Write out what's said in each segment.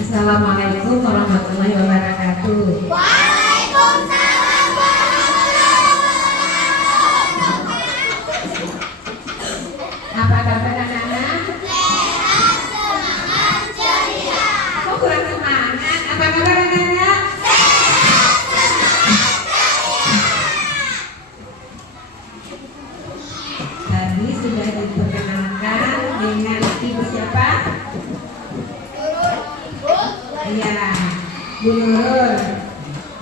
Assalamualaikum warahmatullahi wabarakatuh. Waalaikumsalam warahmatullahi wabarakatuh. Apa kabar anak-anak? Sehat, semangat, ceria. Kok kurang semangat? Apa kabar anak-anak? Sehat, semangat, ceria. Tadi sudah diperkenalkan dengan ibu siapa? Iya, Bu Nurul.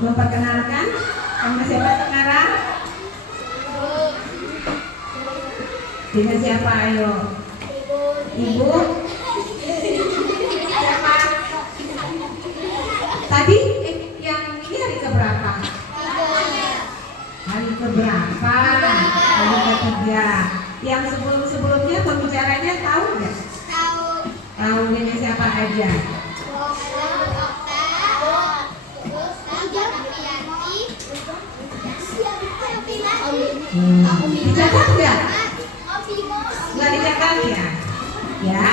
Memperkenalkan sama siapa sekarang? Dengan siapa ayo? Ibu? Siapa? Tadi yang ini hari keberapa? Hari keberapa? Hari ketiga. Yang sebelum-sebelumnya pembicaranya tahu nggak? Tahu dengan siapa aja? Dicatat nggak? Nggak dicatat ya? Ya.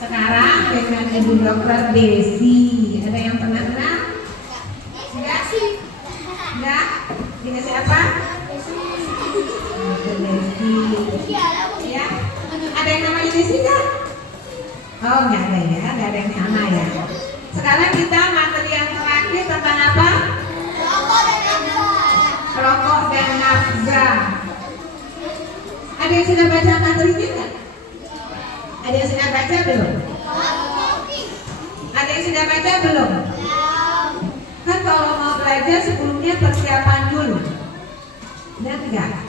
Sekarang dengan Ibu Dokter Desi. Ada yang pernah kenal? Enggak? Enggak? Dengan siapa? Dokter Desi. Ya. Ada yang namanya Desi nggak? Oh nggak ada ya, nggak ada yang sama ya. Sekarang kita materi yang terakhir tentang apa? Rokok dan nafsa. Ada yang sudah baca materinya nggak? Ada yang sudah baca belum? Ada yang sudah baca belum? Kan kalau mau belajar sebelumnya persiapan dulu. Benar nggak?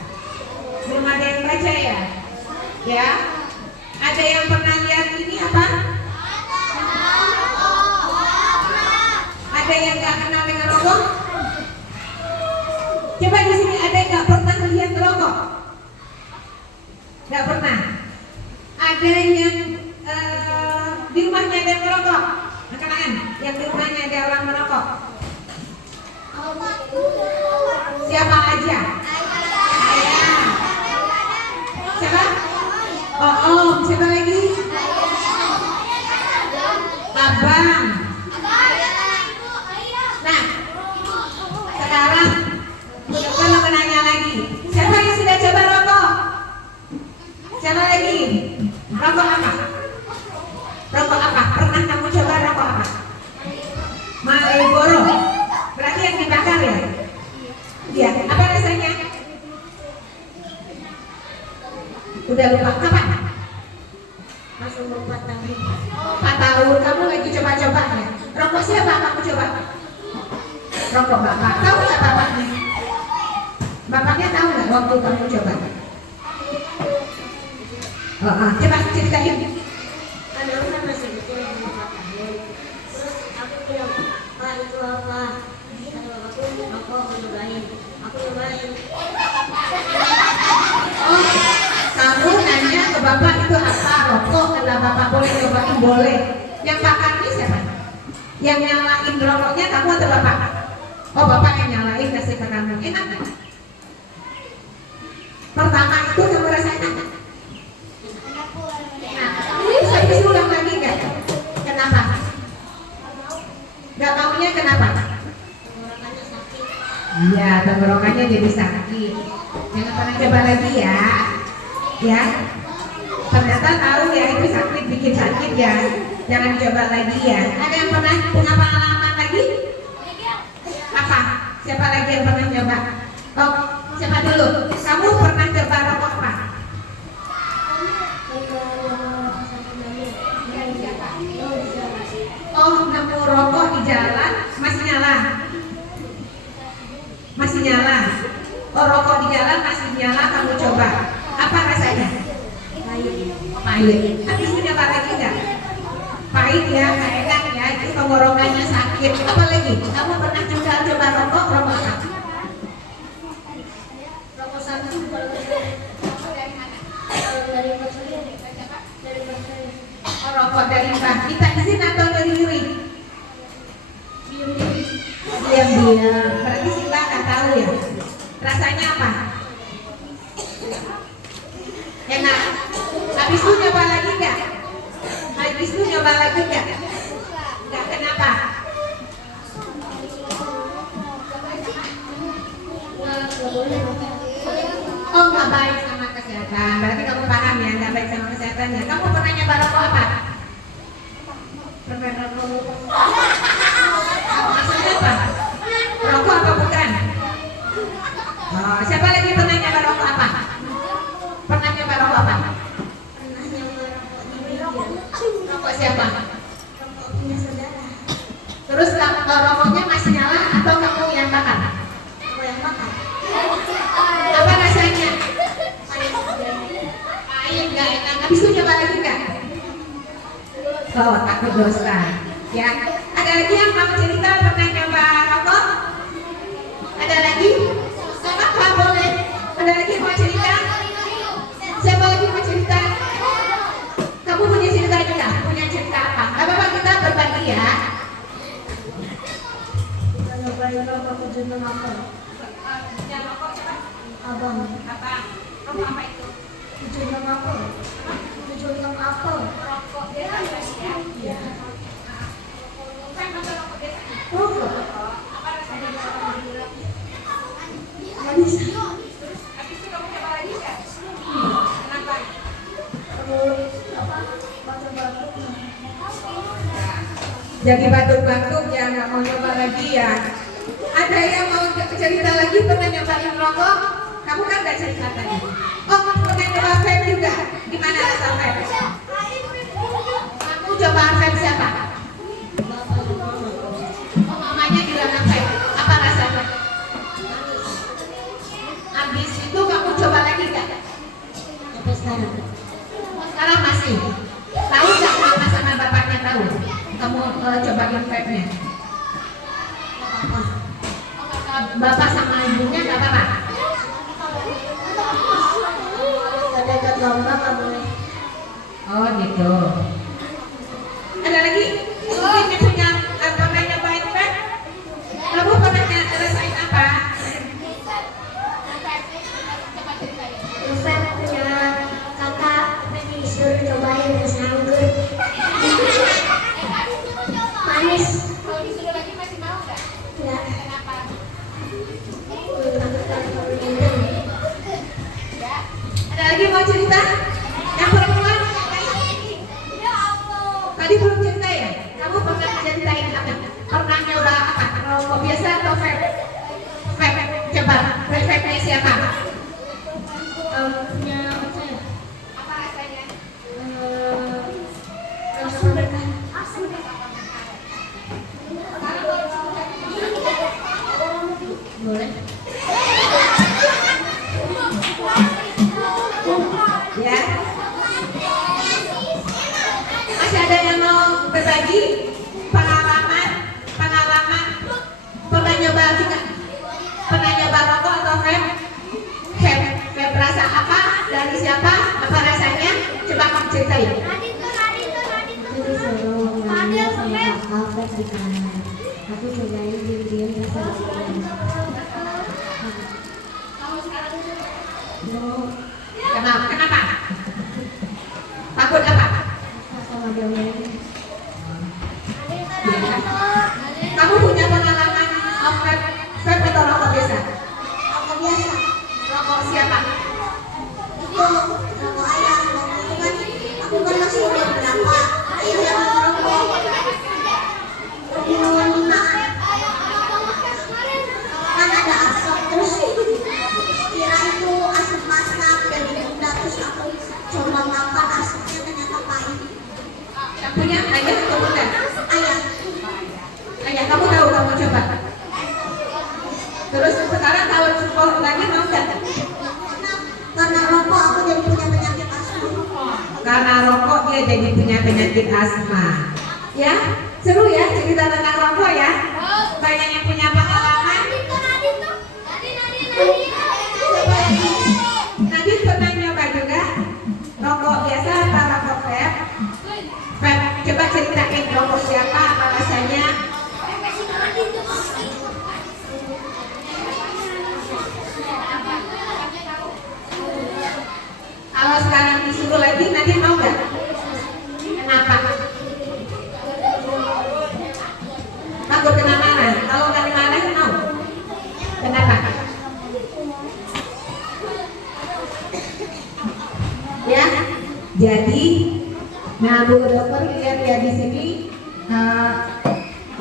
Belum ada yang baca ya? Ya? Ada yang pernah lihat ini apa? Ada yang nggak kenal dengan rokok? Coba di sini ada yang nggak pernah lihat rokok? Nggak pernah. Ada yang di rumahnya ada yang merokok? Angkat yang di rumahnya ada orang merokok. Siapa aja? Ayah. Siapa? Om. Siapa lagi? Abang. Nah, sekarang kalau menanya lagi, siapa yang sudah coba rokok? Siapa lagi? Rokok apa? Rokok apa? Pernah kamu coba rokok apa? Marlboro. Berarti yang dibakar ya? Iya. Apa rasanya? Udah lupa kapan? Masuk 4 tahun. 4 tahun. Kamu lagi coba-coba ya? Rokok siapa kamu coba? Rokok bapak. Tahu nggak bapaknya? Bapaknya tahu nggak waktu kamu coba? Coba ceritain. Ada orang masih kecil yang mau makan. Terus aku bilang, Pak itu apa? Kata bapakku, aku nyobain. Aku nyobain. Oh, kamu nanya ke bapak itu apa rokok? Kata bapak boleh cobain? Boleh. Yang bakar ini siapa? Yang nyalain rokoknya kamu atau bapak? Oh, bapak yang nyalain kasih ke kamu. Enak nggak? Pertama itu kamu rasain enak? Nah, habis ulang lagi nggak? Kenapa? Nggak maunya kenapa? Tenggorokannya sakit. Iya, tenggorokannya jadi sakit. Jangan pernah coba lagi ya. Ya. Ternyata tahu ya itu sakit, bikin sakit ya. Jangan coba lagi ya. Ada yang pernah punya pengalaman lagi? Apa? Siapa lagi yang pernah coba? Oh, siapa dulu? Kamu pernah coba rokok apa? Oh, nemu rokok di jalan masih nyala. Masih nyala. Oh, rokok di jalan masih nyala kamu coba. Apa rasanya? Pahit. Habis itu coba lagi enggak? Pahit ya, nggak enak ya. Itu tenggorokannya sakit. Apa lagi? Kamu pernah juga coba rokok apa? Rokok satu dari Oh, rokok dari Mbak. Kita izin atau dari Yuri? Diam-diam. Berarti kita nggak tahu ya. Rasanya apa? Enak. Habis itu nyoba lagi nggak? Habis itu nyoba lagi nggak? Nggak, kenapa? nggak baik sama kesehatan. Berarti kamu paham ya, nggak baik sama kesehatannya. Kamu pernah nyoba rokok apa? Pernah rokok. Maksudnya apa? Rokok apa bukan? Oh, siapa lagi pernah nyoba rokok apa? Pernah nyoba rokok apa? Pernah nyoba rokok di meja. Rokok siapa? Rokok punya saudara. Terus rokoknya masih nyala atau kamu yang bakar? Rokok yang bakar. Apa rasanya? Paling sedang. Pahit, nggak enak. Habis itu nyoba lagi nggak? Oh, takut dosa. Ya, ada lagi yang mau cerita pernah nyoba rokok? Ada lagi? Nggak apa-apa, boleh. Ada lagi yang mau cerita? Siapa lagi mau cerita? Kamu punya cerita juga? Punya cerita apa? Nggak apa-apa, kita berbagi ya. Kita nyobain rokok 76 apel. Yang rokok coba. Abang. Apa? Rokok apa itu? 76 apel. 76 apel. Rokok biasa ya? Iya. Bukan rokok biasa. Rokok. Apa rasanya? Manis. Habis itu kamu coba lagi nggak? Kenapa? Terus apa? Batuk-batuk. Jadi batuk-batuk ya, nggak mau nyoba lagi ya. Ada yang mau cerita lagi pernah nyobain rokok? Kamu kan nggak cerita tadi. Oh, pernah nyoba vape juga. Gimana rasa vape? Kamu coba vape siapa? Oh, mamanya dilarang vape. Apa rasanya? Habis itu kamu coba lagi nggak? Sampai sekarang. Sekarang masih. Tahu nggak mama sama bapaknya tahu? Kamu cobain vape-nya. Apa? Bapak sama ibunya nggak apa-apa. Gak dekat lomba nggak boleh. Oh gitu. Ada lagi? Mungkin yang punya pernah nyobain vape? Kamu pernah rasain apa? Rufet punya kakak disuruh cobain es anggur. Manis. Kalau disuruh lagi masih mau nggak? Enggak. Kenapa? Ya. Ada lagi mau cerita? Yang perempuan? Ya Allah. Tadi belum cerita ya? Kamu pernah ceritain apa? Pernah nyoba apa? Rokok biasa atau vape? Vape. Coba. Vape-nya siapa? Punya apa ya? Apa rasanya? Rasa berkah. Boleh. Ya. Masih ada yang mau berbagi pengalaman pernah nyoba juga? Pernah nyoba rokok atau vape? Vape rasa apa? Dari siapa? Apa rasanya? Coba kamu ceritain. Itu disuruh ngambil sama kakak di kamar. Aku cobain diam-diam rasa Kenapa? Takut apa? sama dia. Kamu punya pengalaman vape atau rokok biasa? Rokok biasa. Rokok siapa? Itu rokok ayah. Waktu itu kan aku kan masih umur berapa? Ayah yang merokok. Kan ada asap terus kira itu asap masak dan udah terus aku coba makan asapnya ternyata pahit. Yang punya ayah atau bukan? Ayah. Ayah, kamu tahu, kamu coba. Terus sekarang kalau rokok lagi mau nggak? Karena rokok aku jadi punya penyakit asma. Karena rokok dia jadi punya penyakit asma. Ya, seru ya cerita tentang rokok ya. Banyak yang punya pengalaman. Nadine pernah nyoba juga rokok biasa atau rokok vape? Vape, coba ceritain rokok siapa, apa rasanya? Kalau sekarang disuruh lagi, Nadine mau nggak? Kenapa? Takut kena marah. Kalau nggak dimarahin mau? Kenapa? Jadi, nah Bu Dokter lihat ya di sini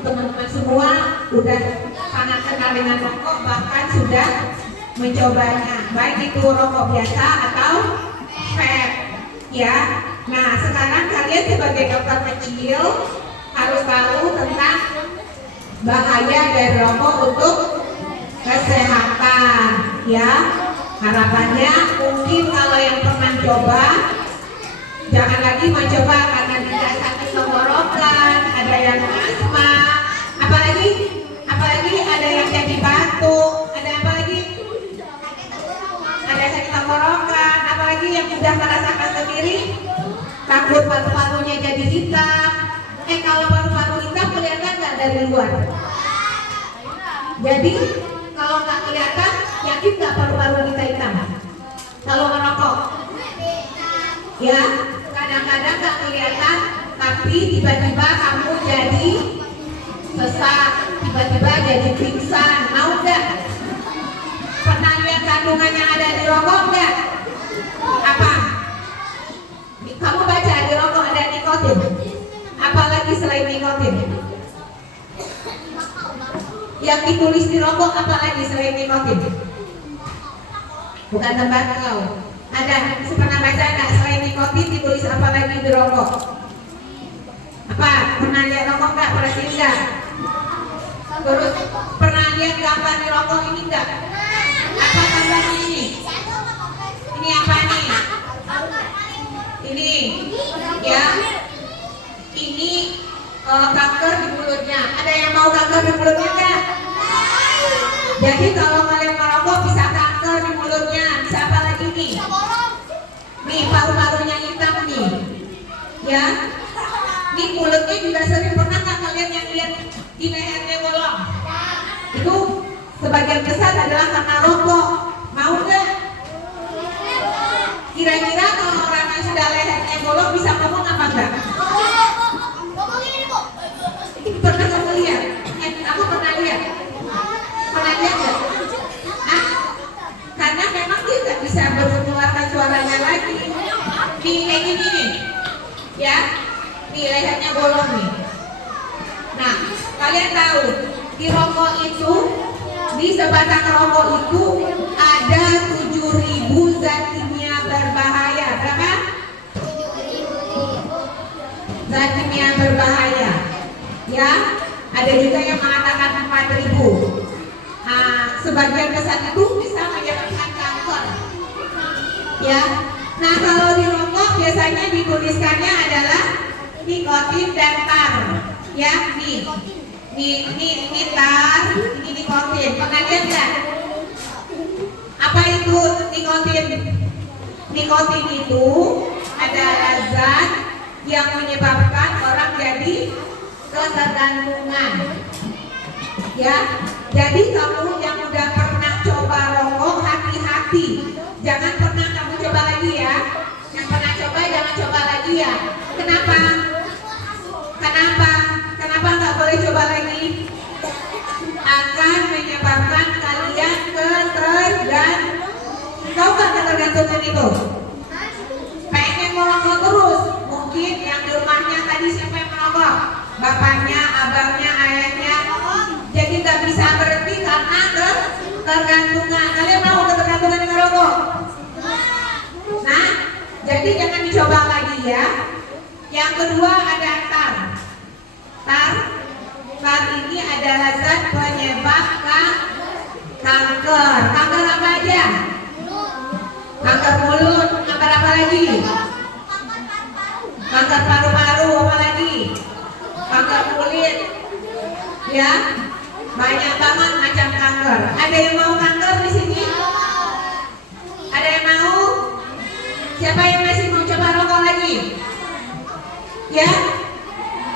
teman-teman semua udah sangat kenal dengan rokok, bahkan sudah mencobanya, baik itu rokok biasa atau vape, ya. Nah sekarang kalian sebagai dokter kecil harus tahu tentang bahaya dari rokok untuk kesehatan, ya. Harapannya mungkin kalau yang pernah coba jangan lagi mencoba karena tidak sakit tenggorokan, ada yang asma, apalagi ada yang jadi batuk, ada apa lagi? Ada sakit tenggorokan, apalagi yang sudah merasakan sendiri takut paru-parunya jadi hitam. Kalau paru-paru hitam kelihatan nggak dari luar? Jadi kalau nggak kelihatan, yakin nggak paru-paru kita hitam? Kalau merokok, ya kadang-kadang nggak kelihatan, tapi tiba-tiba kamu jadi sesak, tiba-tiba jadi pingsan. Mau nggak? Pernah lihat kandungan yang ada di rokok nggak? Apa? Kamu baca di rokok ada nikotin. Apalagi selain nikotin? Yang ditulis di rokok apalagi selain nikotin? Bukan tembakau. Ada, pernah baca nggak selain nikotin ditulis apa lagi di rokok? Apa? Pernah lihat rokok nggak? Perhatiin nggak? Terus pernah lihat gambar di rokok ini nggak? Apa gambar ini? Ini apa nih? Ini, ya. Ini kanker di mulutnya. Ada yang mau kanker di mulutnya nggak? Jadi kalau kalian merokok bisa kanker di mulutnya. Bisa apa lagi nih? Nih paru-parunya hitam nih, ya. Nih mulutnya juga sering. Pernah nggak kalian yang lihat di lehernya bolong? Itu sebagian besar adalah karena rokok. Mau nggak? Kira-kira kalau orang yang sudah lehernya bolong bisa ngomong apa enggak? Pernah kamu lihat? Aku pernah lihat. Pernah lihat nggak? Nah, karena memang dia nggak bisa mengeluarkan suaranya lagi. Di kayak gini nih, ya, di lehernya bolong nih. Nah, kalian tahu di rokok itu, di sebatang rokok itu ada 7.000 zat kimia berbahaya. Berapa? Zat kimia berbahaya. Ya, ada juga yang mengatakan 4.000. Nah, sebagian besar itu bisa menyebabkan kanker. Ya, nah kalau di rokok biasanya dituliskannya adalah nikotin dan tar. Ya, nih tar, ini nikotin. Pernah lihat nggak? Apa itu nikotin? Nikotin itu adalah zat yang menyebabkan orang jadi ketergantungan. Ya, jadi kamu yang udah pernah coba rokok hati-hati, jangan pernah kamu coba lagi ya. Yang pernah coba jangan coba lagi ya. Kenapa? Kenapa nggak boleh coba lagi? Akan menyebabkan kalian ketergantungan. Tahu nggak ketergantungan itu? Pengen merokok terus. Mungkin yang di rumahnya tadi siapa yang merokok? Bapaknya, abangnya, ayahnya. Jadi nggak bisa berhenti karena ketergantungan. Kalian mau ketergantungan dengan rokok? Nah, jadi jangan dicoba lagi ya. Yang kedua ada tar. Tar ini adalah zat penyebab kanker. Kanker apa aja? Kanker mulut. Kanker apa lagi? Kanker paru-paru. Apa lagi? Kanker kulit. Ya, banyak banget macam kanker. Ada yang mau kanker di sini? Ada yang mau? Siapa yang masih mau coba rokok lagi? Ya?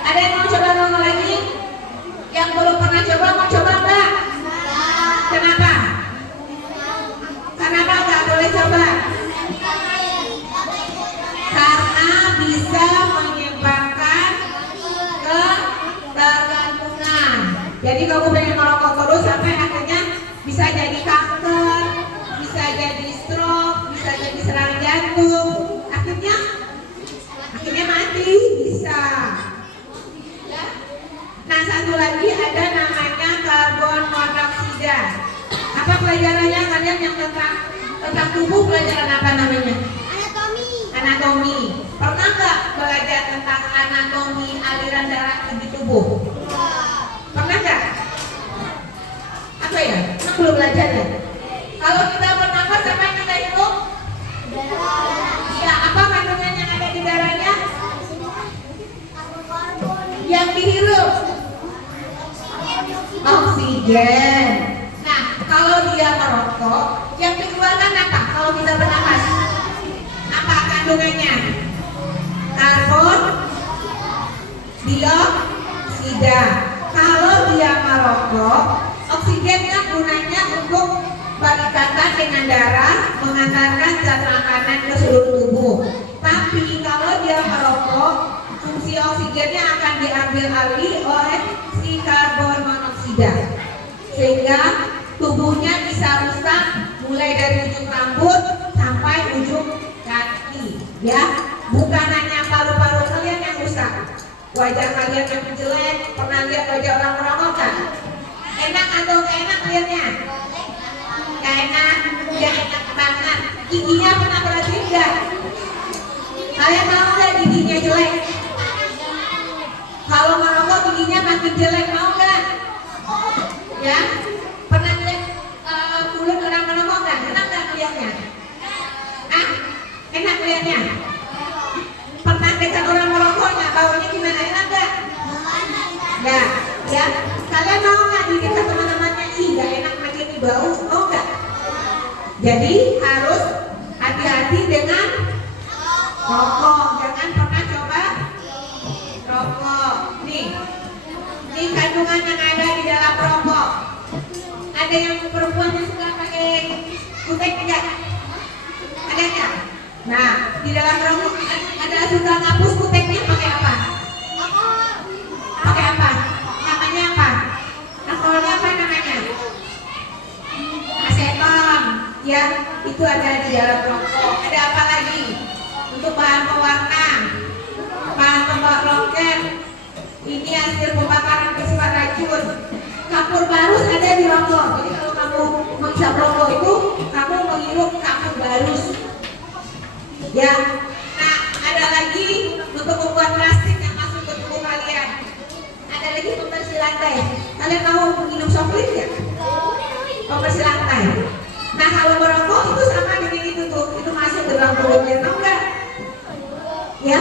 Ada yang mau coba rokok lagi? Yang belum pernah coba mau coba enggak? Kenapa? Kenapa enggak boleh coba? Karena bisa menyebabkan ketergantungan. Jadi kamu pengen merokok terus sampai akhirnya bisa jadi kanker, bisa jadi stroke, bisa jadi serangan jantung. Akhirnya tentang tubuh pelajaran apa namanya? Anatomi. Anatomi. Pernah nggak belajar tentang anatomi aliran darah di tubuh? Pernah nggak? Apa ya? Emang belum belajar ya? Kalau kita bernafas apa yang kita hirup? Ya, apa kandungan yang ada di darahnya? Yang dihirup oksigen. Nah, kalau dia merokok, yang dikeluarkan apa? Kalau kita bernafas, apa kandungannya? Karbon dioksida. Kalau dia merokok, oksigen kan gunanya untuk berikatan dengan darah, mengantarkan zat makanan ke seluruh tubuh. Tapi kalau dia merokok, fungsi oksigennya akan diambil alih oleh si karbon monoksida, sehingga tubuhnya bisa rusak mulai dari ujung rambut sampai ujung kaki. Ya, bukan hanya paru-paru kalian yang rusak, wajah kalian yang jelek. Pernah lihat wajah orang merokok kan? Enak atau gak enak lihatnya? Gak enak, ya enak banget. Giginya pernah perhatiin nggak? Kalian mau nggak giginya jelek? Kalau merokok giginya makin jelek, mau nggak? Ya, pernah lihat mulut orang merokok nggak? Enak nggak lihatnya? Ah, enak lihatnya? Pernah dekat orang merokok nggak? Baunya gimana? Enak nggak? Nggak, ya. Kalian mau nggak di dekat teman-temannya? Ih, nggak enak lagi nih bau, mau nggak? Jadi harus hati-hati dengan rokok. Jangan pernah coba rokok. Nih kandungan yang ada di dalam rokok. Ada yang perempuan yang suka pakai kutek enggak? Ada enggak? Nah, di dalam rokok ada suka ngapus kuteknya pakai apa? Pakai apa? Namanya apa? Alkoholnya apa namanya? Aseton. Ya, itu ada di dalam rokok. Ada apa lagi? Untuk bahan pewarna, bahan pembak roket. Ini hasil pembakaran bersifat racun. Kapur barus ada di rokok. Jadi kalau kamu menghisap rokok itu, kamu menghirup kapur barus. Ya. Nah, ada lagi untuk membuat plastik yang masuk ke tubuh kalian. Ada lagi pembersih lantai. Kalian mau minum softlink ya? Pembersih lantai. Nah, kalau merokok itu sama dengan itu tuh, itu masuk ke dalam mulutnya, tahu nggak? Ya.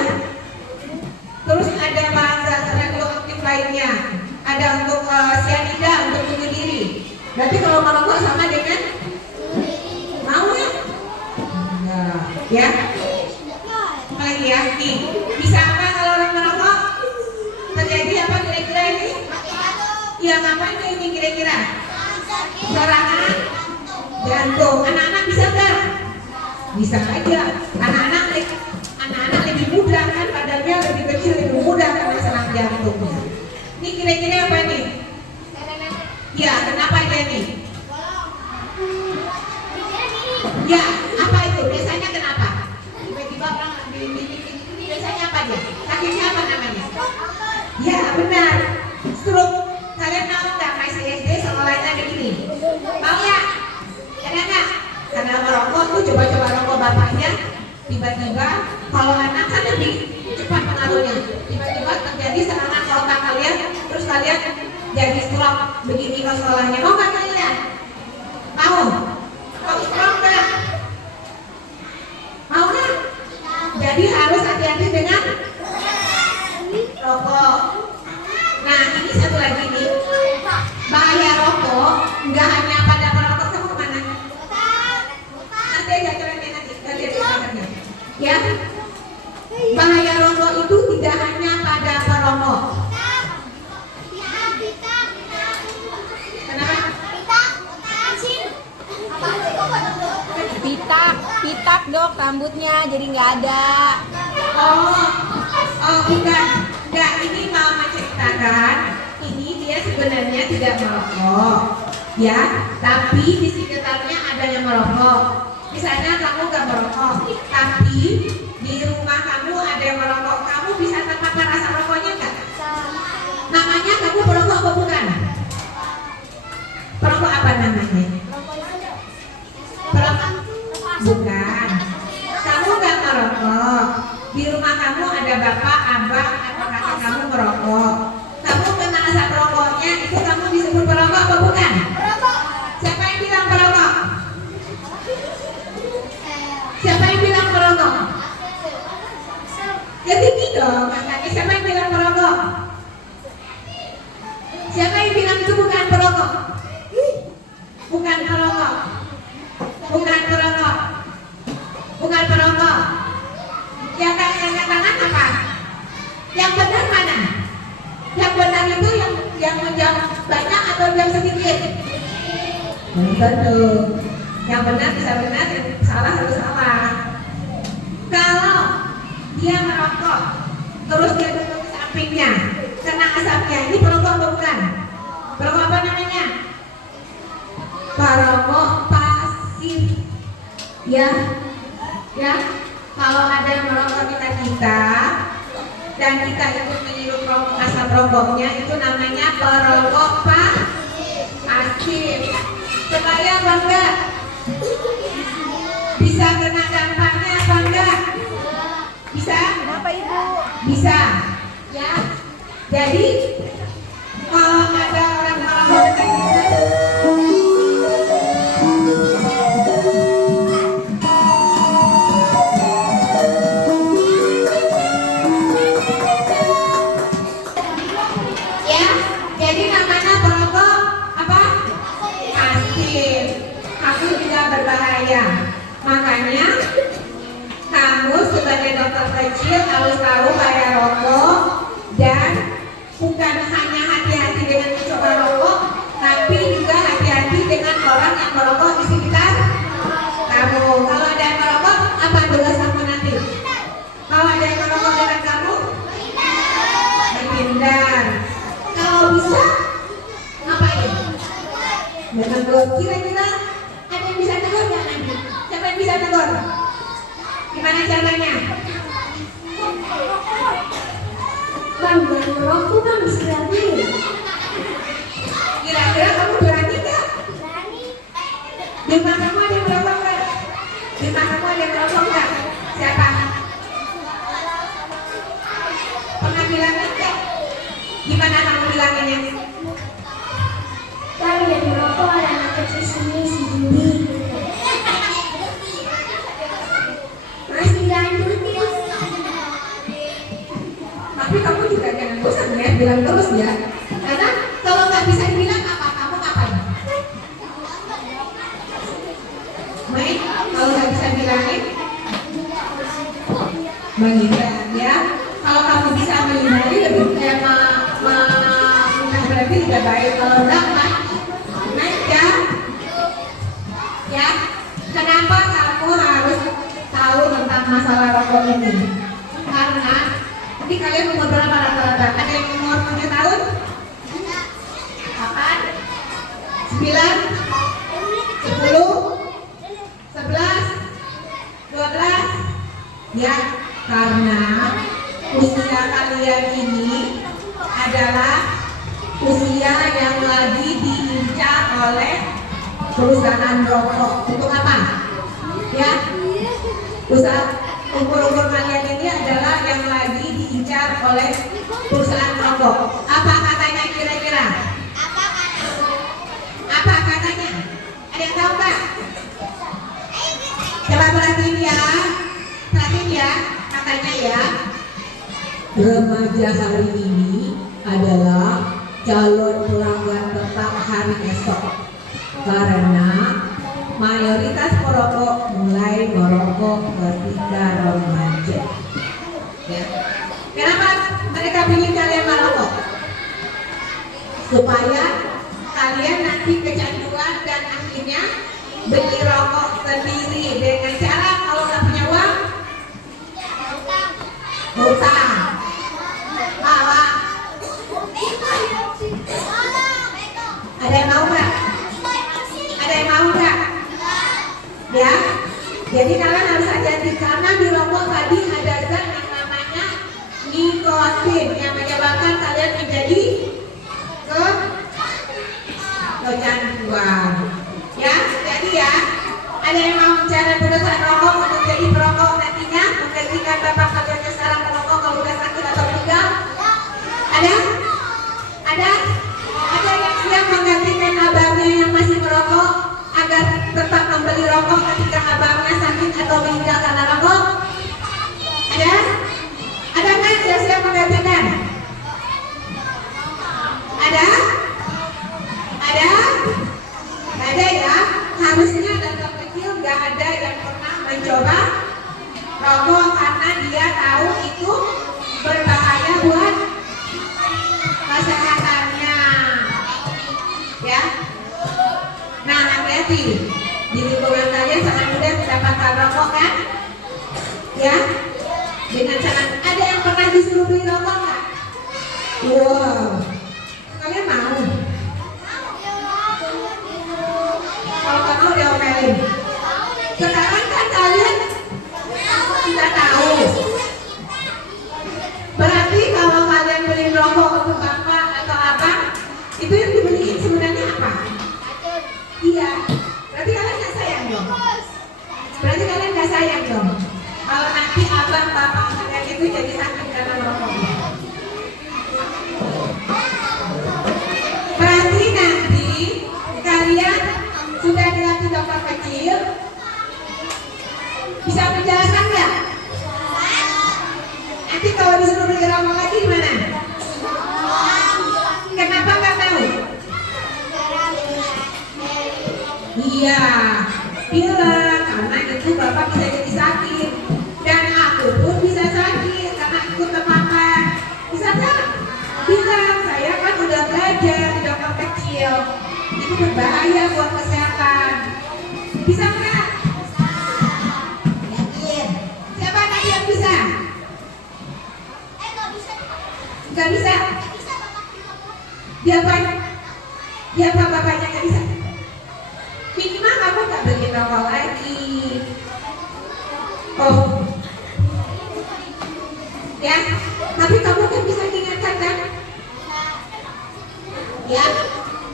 Terus ada bahan zat radioaktif lainnya. Ada untuk cyanida untuk bunuh diri. Berarti kalau merokok sama dengan mau ya? Nah, ya. Apalagi ya? Nih, bisa apa kalau orang merokok? Terjadi apa kira-kira ini? Ya, ngapain ini kira-kira? Serangan jantung. Anak-anak bisa nggak? Bisa aja. Anak-anak lebih mudah kan, badannya lebih kecil, lebih mudah karena serangan jantungnya. Ini kira-kira apa nih? Ya, kenapa dia nih? Ya, apa itu? Biasanya kenapa? Tiba-tiba orang biasanya apa dia? Sakitnya apa namanya? Ya, benar. Stroke. Kalian tahu nggak masih SD sekolahnya begini? Mau ya? Ada nggak? Karena merokok tuh coba-coba rokok bapaknya, tiba-tiba kalau anak kan lebih cepat pengaruhnya. Tiba-tiba terjadi serangan ke otak kalian, terus kalian jadi stroke begini ke sekolahnya. Mau nggak kalian? Mau? Mau stroke nggak? Mau nggak? Jadi harus hati-hati dengan rokok. Nah, ini satu lagi nih, bahaya rokok nggak hanya pada perokok. Kamu kemana? Nanti aja nanti ada. Ya, bahaya rokok itu tidak hanya pada perokok. Kenapa? Pitak dok, rambutnya jadi nggak ada. Enggak, ini mau menceritakan, ini dia sebenarnya tidak merokok, ya, tapi di sekitarnya ada yang merokok. Misalnya kamu nggak merokok, tapi di rumah kamu ada yang merokok, kamu bisa temukan rasa rokoknya nggak? Namanya kamu perokok apa bukan? Perokok apa namanya? Siapa yang bilang itu bukan perokok? Bukan perokok. Bukan perokok. Bukan perokok. Yang tanda tangan apa? Yang benar mana? Yang benar itu yang banyak atau yang sedikit? Belum tentu. Yang benar bisa benar, yang salah harus salah. Kalau dia merokok, terus dia duduk di sampingnya, kena asapnya, ini perokok atau bukan? Perokok apa namanya? Perokok pasif. Ya, ya. Kalau ada yang merokok kita dan kita ikut menghirup asap rokoknya, itu namanya perokok pasif. Supaya apa enggak? Bisa kena dampaknya apa enggak? Bisa? Kenapa Ibu? Bisa. Ya. Jadi kalau ada orang merokok dekat kita, ya, jadi namanya perokok apa? Pasif. Aku juga berbahaya. Makanya kamu sebagai dokter kecil harus tahu bahaya rokok dan bukan hanya hati-hati dengan mencoba rokok, tapi juga hati-hati dengan orang yang merokok di sekitar kamu. Kalau ada yang merokok, apa tugas kamu nanti? Kalau ada yang merokok dekat kamu, menghindar. Kalau bisa, ngapain? Menegur. Kira-kira ada yang bisa tegur nggak nanti? Siapa yang bisa tegur? Gimana caranya? Bang, jangan merokok bang, berani. Kira-kira kamu berani nggak? Di rumah kamu ada yang merokok nggak? Di rumah kamu ada yang merokok nggak? Siapa? Pernah bilangin nggak? Gimana kamu bilanginnya? Bang, jangan merokok, ada anak kecil sini, si Judi. Masih lanjutin. Tapi kamu juga jangan bosan ya, bilang terus ya. Karena kalau nggak bisa dibilang apa, kamu ngapain? Baik, kalau nggak bisa bilangin, menghindar ya. Kalau kamu bisa menghindari lebih berarti tidak baik. Kalau enggak, naik ya. Ya, kenapa kamu harus tahu tentang masalah rokok ini? Karena nanti kalian umur berapa rata-rata? Ada yang umur 7 tahun? 8? 9? 10? 11? 12? Ya, karena usia kalian ini adalah usia yang lagi diincar oleh perusahaan rokok. Untuk apa? Ya, umur kalian ini adalah yang lagi diincar oleh perusahaan rokok. Apa katanya kira-kira? Apa katanya? Ada yang tahu nggak? Coba perhatiin ya, katanya ya. Remaja hari ini adalah calon pelanggan tetap hari esok karena mayoritas perokok mulai merokok ketika remaja. Ya. Kenapa mereka ingin kalian merokok? Supaya kalian nanti kecanduan dan akhirnya beli rokok sendiri dengan cara kalau nggak punya uang, hutang, malah. Ada yang mau nggak? Ada yang mau nggak? Ya, jadi kalian harus hati-hati karena di rokok tadi ada zat yang namanya nikotin yang menyebabkan kalian menjadi kecanduan. Ya, jadi ya, ada yang mau bicara terusan rokok untuk jadi perokok nantinya, menggantikan bapak kalian yang sekarang merokok kalau udah sakit atau meninggal? Ada? Ada? Ada yang siap menggantikan abangnya yang masih merokok agar tetap membeli rokok ketika abangnya sakit atau meninggal karena rokok? Ada? Ada nggak yang siap menggantikan? Ada? hati-hati. Di lingkungan kalian sangat mudah mendapatkan rokok kan? Ya, dengan cara ada yang pernah disuruh beli rokok nggak? Wow, kalian mau? Kalau nggak mau diomelin. Sekarang kan kalian sudah tahu. Berarti kalau kalian beli rokok untuk bapak atau apa, itu yang dibeliin sebenarnya apa? Iya. Berarti kalian nggak sayang dong. Berarti kalian nggak sayang dong. Kalau nanti abang bapak kalian itu jadi sakit karena merokoknya. Berarti nanti kalian sudah dilatih dokter kecil, bisa menjelaskan nggak? Nanti kalau disuruh beli rokok lagi gimana? Kenapa nggak mau? Iya, bilang karena itu bapak bisa jadi sakit dan aku pun bisa sakit karena ikut terpapar. Bisa nggak? Bilang saya kan udah belajar di dokter kecil, itu berbahaya buat kesehatan. Bisa nggak? Yakin? Siapa lagi yang bisa? Nggak bisa. Dia bapaknya nggak bisa. Minimal kamu nggak beli rokok lagi. Oh, ya. Tapi kamu kan bisa mengingatkan kan? Ya.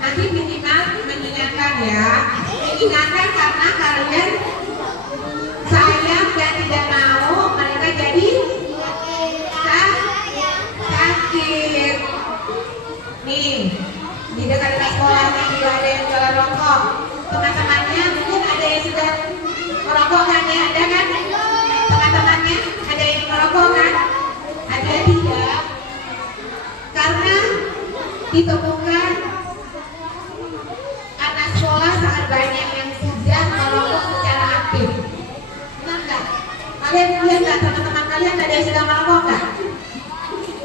Nanti minimal mengingatkan ya. Mengingatkan karena kalian sayang dan tidak mau mereka jadi sakit. Nih, di dekat sekolahnya juga ada yang jualan rokok. Teman-temannya mungkin ada yang sudah merokok kan ya? Ada kan? Teman-temannya ada yang merokok kan? Ada tidak? Karena ditemukan anak sekolah sangat banyak yang sudah merokok secara aktif. Benar nggak? Kalian lihat nggak teman-teman kalian ada yang sudah merokok nggak?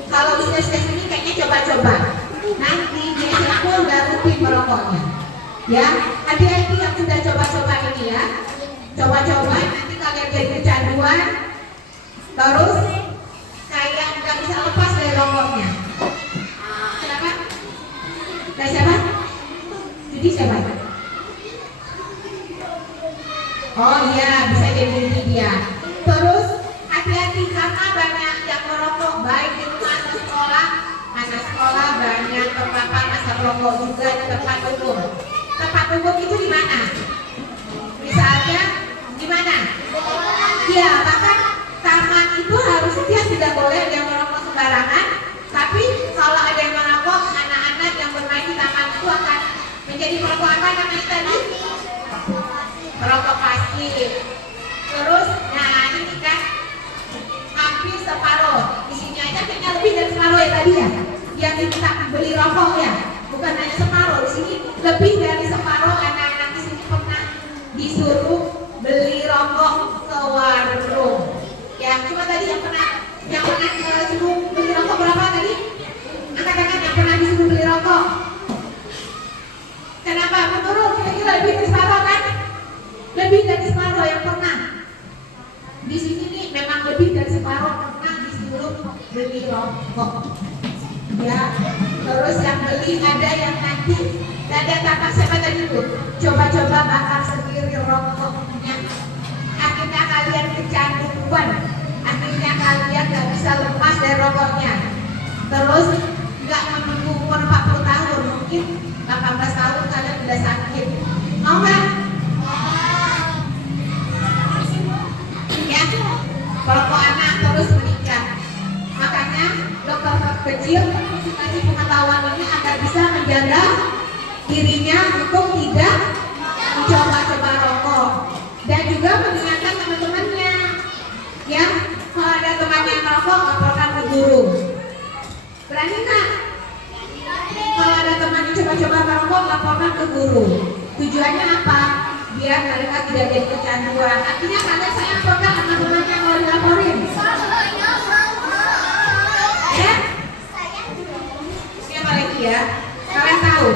Kalau bisa ini kayaknya coba-coba. Nanti di SMP udah rutin merokoknya. Ya, hati-hati yang sudah coba-coba ini ya. Coba-coba nanti kalian jadi kecanduan. Terus kayak nggak bisa lepas dari rokoknya. Kenapa? Dari siapa? Jadi siapa? Oh iya, bisa jadi dia. Terus hati-hati karena banyak yang merokok baik di rumah atau sekolah. Anak sekolah banyak terpapar asap rokok juga di tempat umum. Tempat umum itu di mana? Misalnya di mana? Ya, bahkan taman itu harusnya tidak boleh ada yang merokok sembarangan. Tapi kalau ada yang merokok, anak-anak yang bermain di taman itu akan menjadi merokok apa namanya tadi? Merokok plastik. Terus, nah ini kan hampir separuh. Isinya aja kayaknya lebih dari separuh ya tadi ya. Yang kita beli rokok ya, bukan hanya separuh. Di sini lebih dari separuh anak-anak di sini pernah disuruh beli rokok ke warung. Ya, cuma tadi yang pernah disuruh beli rokok berapa tadi? Angkat-angkat yang pernah disuruh beli rokok. Kenapa menurut kira-kira lebih dari separuh kan? Lebih dari separuh yang pernah. Di sini nih memang lebih dari separuh pernah disuruh beli rokok. Ya, terus yang beli ada yang nanti ada kakak siapa tadi itu coba-coba bakar sendiri rokoknya. Akhirnya kalian kecanduan. Akhirnya kalian nggak bisa lepas dari rokoknya. Terus nggak menunggu umur 40 tahun, mungkin 18 tahun kalian udah sakit. Mau nggak? Ya, perokok anak terus meningkat. Makanya dokter kecil kasih pengetahuan ini agar bisa menjaga dirinya untuk tidak mencoba-coba rokok dan juga mengingatkan teman-temannya. Ya, kalau ada temannya yang merokok, laporkan ke guru. Berani nggak? Kalau ada teman yang coba-coba merokok, laporkan ke guru. Tujuannya apa? Biar mereka tidak jadi kecanduan. Artinya kalian sayang apa nggak sama temannya kalau dilaporin? Ya? Siapa lagi ya? Kalian tahu?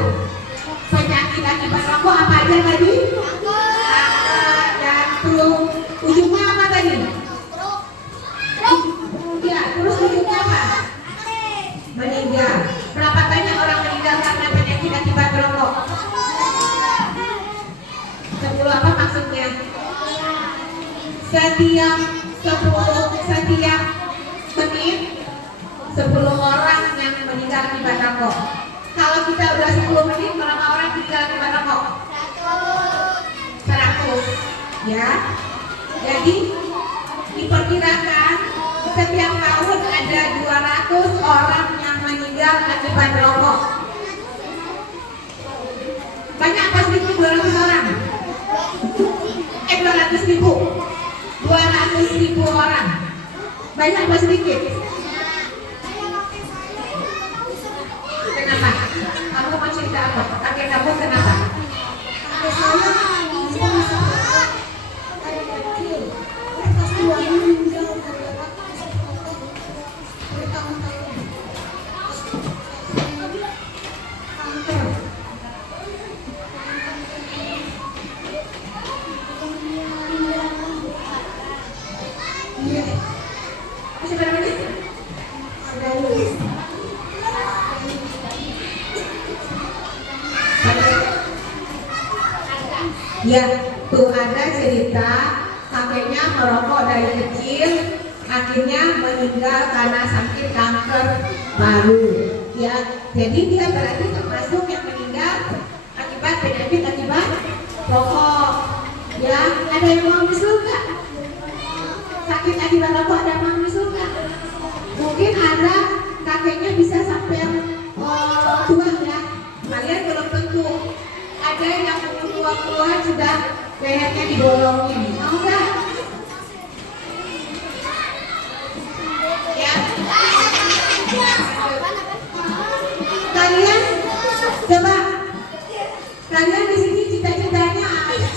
penyakit akibat rokok apa aja tadi? Kanker, jantung. Ujungnya apa tadi? Ya, terus ujungnya apa? Meninggal. Berapa banyak orang meninggal karena penyakit akibat rokok? 10 apa maksudnya? Setiap menit 10 orang yang meninggal akibat rokok. Kalau kita udah 10 menit, berapa orang meninggal akibat rokok? 100. Ya. Jadi diperkirakan setiap tahun ada 200 orang yang meninggal akibat rokok. Banyak apa sedikit 200 orang? 200.000. 200.000 orang. Banyak apa sedikit? Kenapa? Kamu mau cerita apa? Kakek kamu kenapa? Ada saya bisa dari kecil. Pas tuanya meninggal karena bertahun-tahun. Kanker. Iya. Masih berapa menit? Ada list. Ya, tuh ada cerita kakeknya merokok dari kecil, akhirnya meninggal karena sakit kanker paru. Ya, jadi dia berarti termasuk yang meninggal akibat penyakit akibat rokok. Ya, ada yang mau nyusul nggak? Sakit akibat rokok ada yang mau nyusul nggak? Mungkin ada kakeknya bisa sampai tua ya. Kalian belum tentu. Ada yang umur 20-an sudah lehernya dibolongin. Mau nggak? Ya. Kalian coba. Kalian di sini cita-citanya apa aja?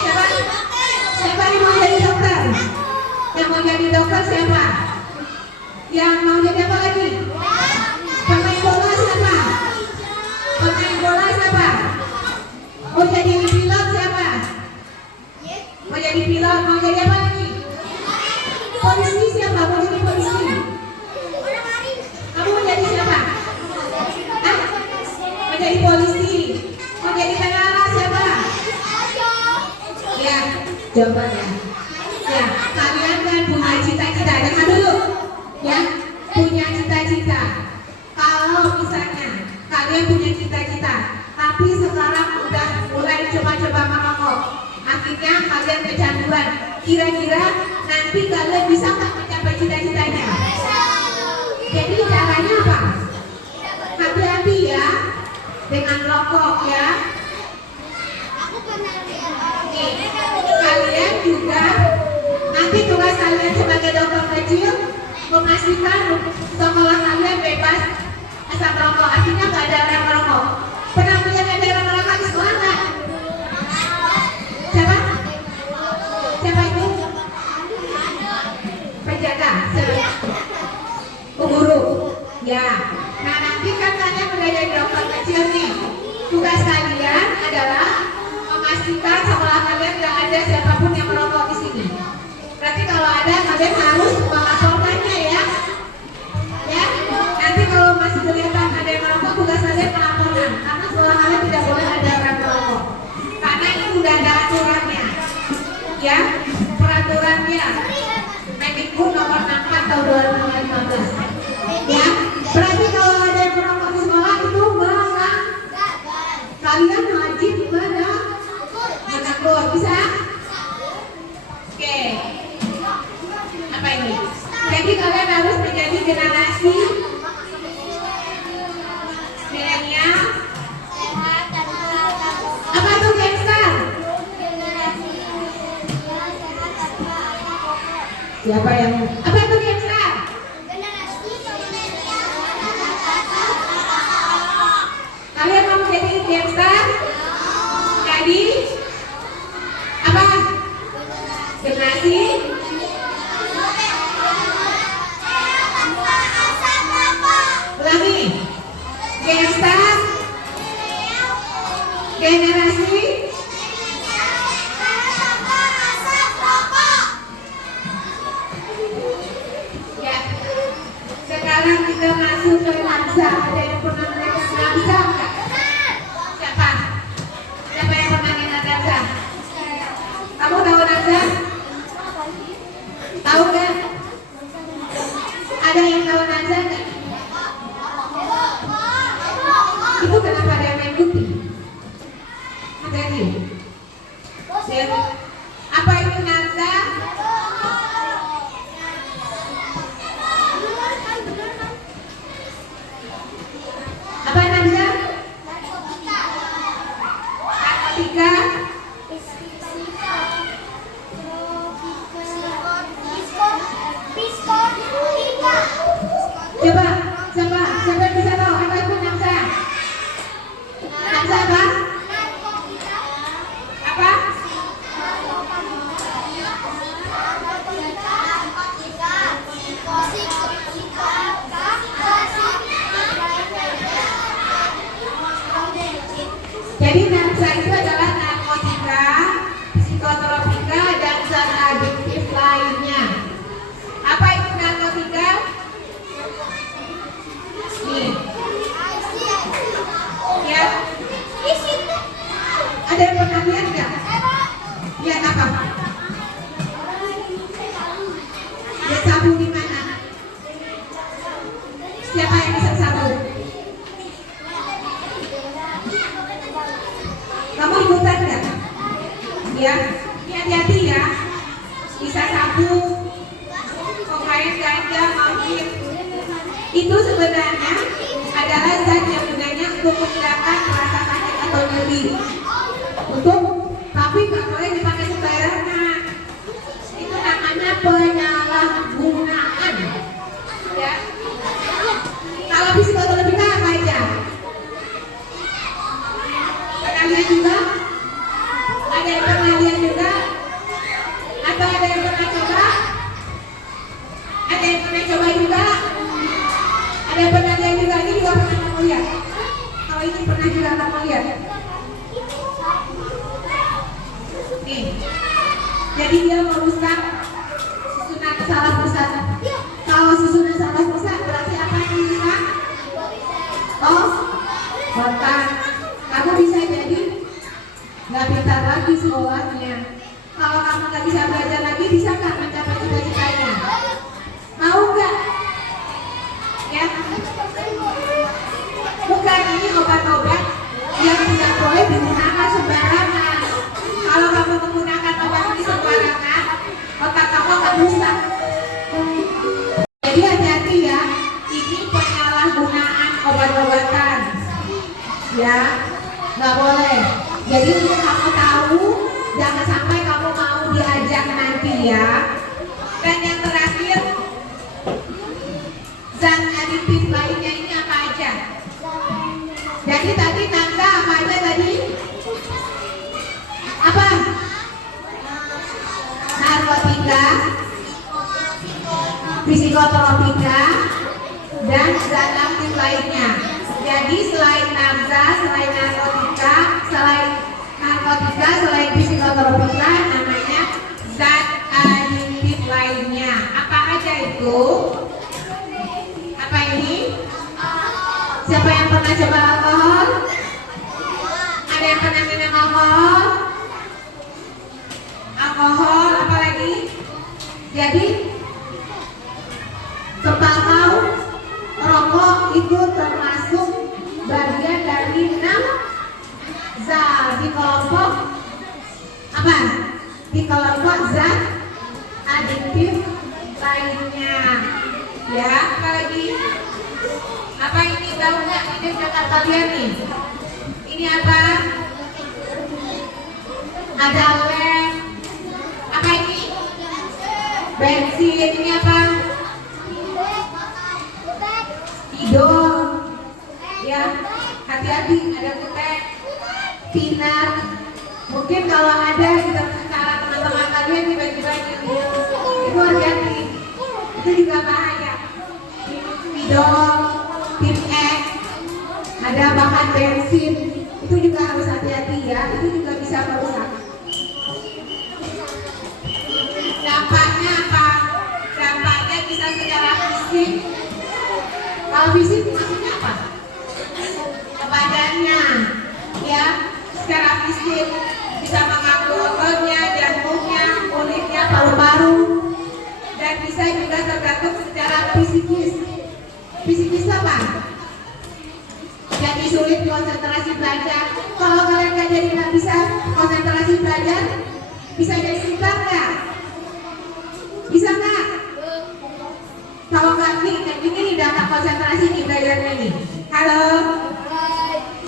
Siapa? Siapa yang mau jadi dokter? Yang mau jadi dokter siapa? Yang mau jadi apa lagi? Pemain bola siapa? Pemain bola siapa? Mau jadi pilot siapa? Mau jadi pilot, mau jadi apa lagi? Polisi siapa? Mau jadi polisi? Kamu mau jadi siapa? Hah? Mau jadi polisi? Mau jadi tentara siapa? Ya, coba ya. Ya, kalian kan punya cita-cita. Dengar dulu. Ya, punya cita-cita. Kalau misalnya kalian punya cita-cita, tapi sekarang udah mulai coba-coba merokok, akhirnya kalian kecanduan. Kira-kira nanti kalian bisa nggak mencapai cita-citanya? Jadi caranya apa? Hati-hati ya dengan rokok ya. Nih, kalian juga nanti tugas kalian sebagai dokter kecil memastikan sekolah kalian bebas asap rokok. Artinya nggak ada orang merokok. Pernah punya ada orang merokok di sekolah nggak? Siapa? Siapa itu? Penjaga. Guru. Ya. Nah nanti kan kalian udah jadi dokter kecil nih. Tugas kalian adalah memastikan sekolah kalian nggak ada siapapun yang merokok di sini. Berarti kalau ada kalian harus melaporkannya ya. Ya. Nanti kalau masih kelihatan ada yang merokok, tugas kalian melaporkan. Karena sekolah kalian tidak boleh ada orang merokok. Karena itu udah ada aturannya. Ya. Peraturannya. Mendikbud nomor 64 tahun 2015. Ya. Berarti kalau ada yang merokok di sekolah itu kalian wajib menegur. Bisa? Oke. Apa ini? Jadi kalian harus menjadi generasi milenial. Apa itu gangster? Siapa yang? Apa itu gangster? Kalian mau jadi gangster? Jadi apa? Generasi ulangi. Gangster sekarang kita masuk ke Nabza. Ada yang pernah melihat Nabza nggak? Siapa? Siapa yang pernah lihat Nabza? Kamu tahu Nabza? Tahu nggak? Ada yang tahu Nabza nggak? Itu kenapa dia main putih? Hati-hati. Apa itu Nabza? Apa Nabza? Narkotika. Coba, siapa yang bisa tahu apa itu Nabza? Nabza apa? Apa? Jadi Nabza itu adalah narkotika, psikotropika, dan zat adiktif lainnya. Apa itu narkotika? Nih, ya. Ada yang pernah lihat nggak? Lihat apa? Lihat sabu di mana? Siapa yang bisa sabu? Kamu ikutan nggak? Ya, ini hati-hati ya. Bisa sabu, kokain, ganja, morfin. Itu sebenarnya adalah zat yang gunanya untuk menghilangkan rasa sakit atau nyeri. Tapi nggak boleh dipakai sembarangan. Itu namanya penyalahgunaan. Ya. Kalau psikotropika apa aja? Pernah lihat juga? Ada yang pernah lihat juga? Atau ada yang pernah coba? Ada yang pernah coba juga? Ada yang pernah lihat juga? Ini juga pernah kamu lihat? Kalau ini pernah juga kamu lihat? Nih, jadi dia merusak susunan saraf pusat. Kalau susunan saraf pusat berarti apa yang dirusak? Oh, otak. Kamu bisa jadi nggak pintar lagi sekolahnya. Kalau kamu nggak bisa belajar lagi, bisa nggak mencapai cita-citanya? Mau nggak? Ya. Bukan, ini obat-obat yang tidak boleh digunakan sembarangan. Kalau kamu menggunakan obat ini sembarangan, otak kamu akan rusak. Jadi hati-hati ya, ini penyalahgunaan obat-obatan. Ya, nggak boleh. Jadi untuk kamu tahu, jangan sampai kamu mau diajak nanti ya. Dan yang terakhir, zat adiktif lainnya ini apa aja? Jadi tadi Nabza apa aja tadi? Apa? Narkotika, psikotropika, dan zat aktif lainnya. Jadi selain Nabza, selain narkotika, selain psikotropika, namanya zat adiktif lainnya. Apa aja itu? Apa ini? Siapa yang pernah coba alkohol? Ada yang pernah minum alkohol? Alkohol, apa lagi? Jadi tembakau, rokok itu termasuk bagian dari 6 zat di kelompok apa? Di kelompok zat adiktif lainnya. Ya, apa lagi? Apa ini, tahu nggak? Ini kata kalian nih. Ini apa? Ada lem. Apa ini? Bensin. Ini apa? Idol. Ya, hati-hati. Ada kutek, pinar. Mungkin kalau ada di antara teman-teman kalian tiba-tiba ini, itu hati-hati. Itu juga bahaya. Idol, tim X, ada bahan bensin, itu juga harus hati-hati ya. Itu juga bisa merusak. Dampaknya apa? Dampaknya bisa secara fisik fisik maksudnya apa? Badannya, ya, secara fisik bisa mengganggu ototnya, jantungnya, kulitnya, paru-paru, dan bisa juga tergantung secara fisikis. Fisikis apa? Jadi sulit konsentrasi belajar. Kalau kalian nggak jadi nggak bisa konsentrasi belajar, bisa jadi pintar nggak? Bisa nggak? Kalau nggak ini udah nggak konsentrasi nih belajarnya nih. Halo.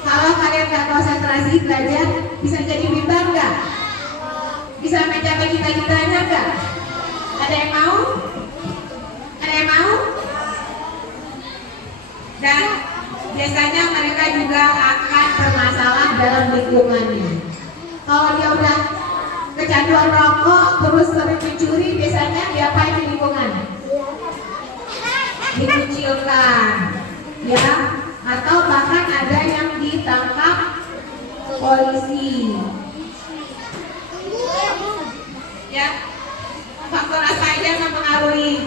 Kalau kalian nggak konsentrasi belajar, bisa jadi pintar nggak? Bisa mencapai cita-citanya nggak? Ada yang mau? Ada yang mau? Dan biasanya mereka juga akan bermasalah dalam lingkungannya. Kalau dia udah kecanduan rokok terus sering mencuri, biasanya diapain di lingkungan? Dikucilkan, ya, atau bahkan ada yang ditangkap polisi. Ya, faktor apa aja yang mempengaruhi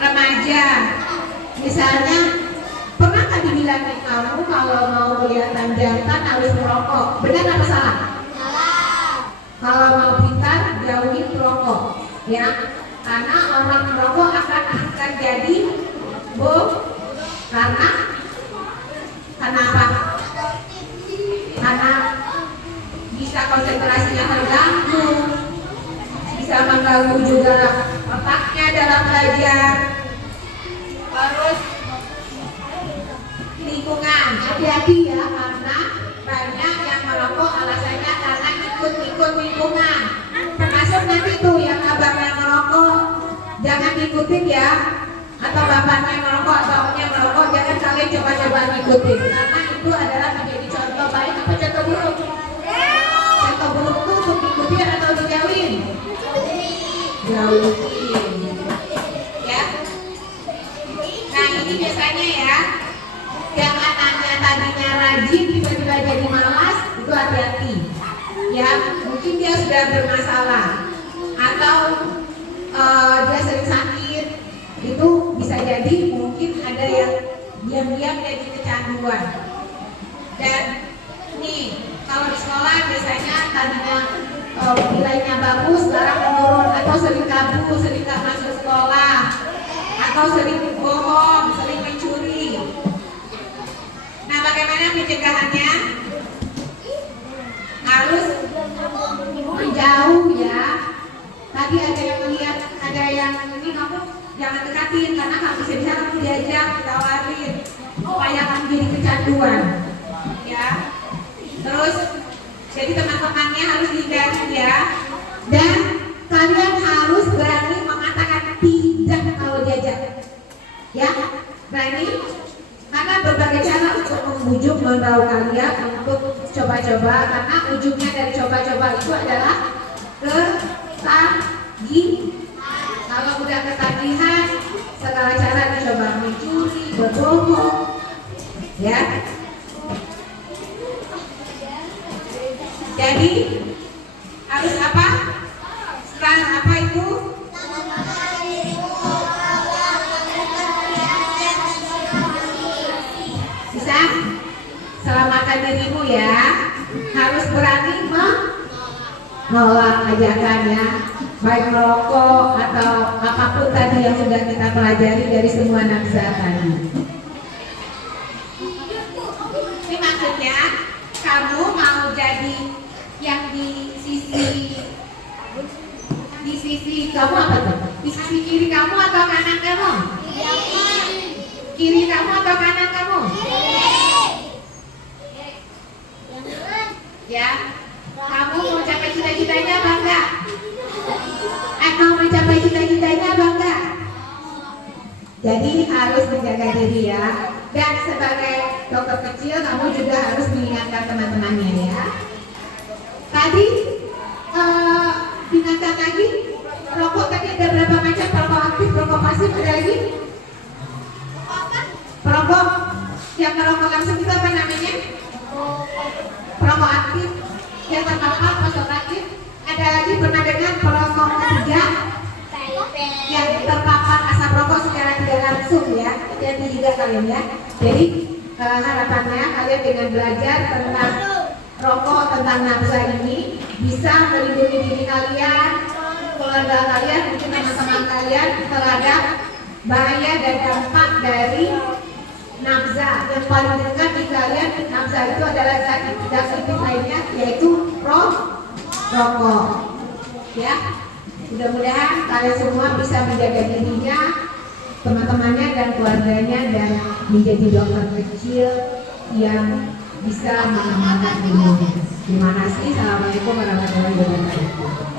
remaja? Misalnya, pernah nggak dibilangin kamu kalau mau kelihatan jantan harus merokok? Benar apa salah? Kalau mau pintar, jauhin perokok, ya. Karena orang merokok akan jadi karena apa? Karena bisa konsentrasinya terganggu, bisa mengganggu juga otaknya dalam belajar. Terus lingkungan, hati-hati ya, karena banyak yang merokok alasannya karena ikut-ikut lingkungan. Termasuk nanti tuh yang abangnya merokok, jangan diikutin ya. Atau bapaknya merokok atau omnya merokok, jangan kalian coba-coba ngikutin, karena itu adalah menjadi contoh baik atau contoh buruk. Contoh buruk itu untuk diikutin atau dijauhin? Jauhin, ya. Nah ini biasanya ya, yang anaknya tadinya rajin tiba-tiba jadi malas, itu hati-hati. Ya, mungkin dia sudah bermasalah atau dia sering sakit, itu bisa jadi mungkin ada yang diam-diam jadi kecanduan. Dan nih, kalau di sekolah biasanya tadinya nilainya bagus, sekarang menurun, atau sering kabur, sering nggak masuk sekolah, atau sering bohong, sering mencuri. Nah, bagaimana pencegahannya? Harus menjauh ya. Tadi ada yang melihat, ada yang ini, kamu jangan dekatin karena kamu bisa kamu diajak, ditawarin supaya kamu jadi kecanduan, ya. Terus jadi teman-temannya harus dihindari ya. Dan kalian harus berani mengatakan tidak kalau diajak, ya. Berani, karena berbagai cara untuk membujuk membawa kalian untuk coba-coba, karena ujungnya dari coba-coba itu adalah ketagihan. Kalau udah ketagihan, segala cara dicoba, mencuri, berbohong, ya. Jadi harus apa? Setelah apa itu? Bisa? Selamatkan dirimu ya. Harus berani menolak ajakan ya, baik merokok atau apapun tadi yang sudah kita pelajari dari semua nafsa tadi. Ini maksudnya kamu mau jadi yang di sisi kamu apa tuh? Di sisi kiri kamu atau kanan kamu? Kiri kamu atau kanan kamu? Ya, kamu mau capai cita-citanya apa enggak? Mau mencapai cita-citanya apa enggak? Jadi harus menjaga diri ya. Dan sebagai dokter kecil, kamu juga harus mengingatkan teman-temannya ya. Tadi diingatkan lagi, rokok tadi ada berapa macam? Rokok aktif, rokok pasif, ada lagi? Perokok yang merokok langsung itu apa namanya? Perokok aktif yang terpapar fosfatif. Ada lagi pernah dengar perokok ketiga yang terpapar asap rokok secara tidak langsung ya? hati-hati juga kalian ya. Jadi harapannya kalian dengan belajar tentang rokok, tentang nafsa ini bisa melindungi diri kalian, keluarga kalian, mungkin teman-teman kalian terhadap bahaya dan dampak dari nafsa. Yang paling dekat di kalian nafsa itu adalah zat aktif lainnya, yaitu rokok. Ya, mudah-mudahan kalian semua bisa menjaga dirinya, teman-temannya dan keluarganya, dan menjadi dokter kecil yang bisa mengamalkan ilmunya. Terima kasih. Assalamualaikum warahmatullahi wabarakatuh.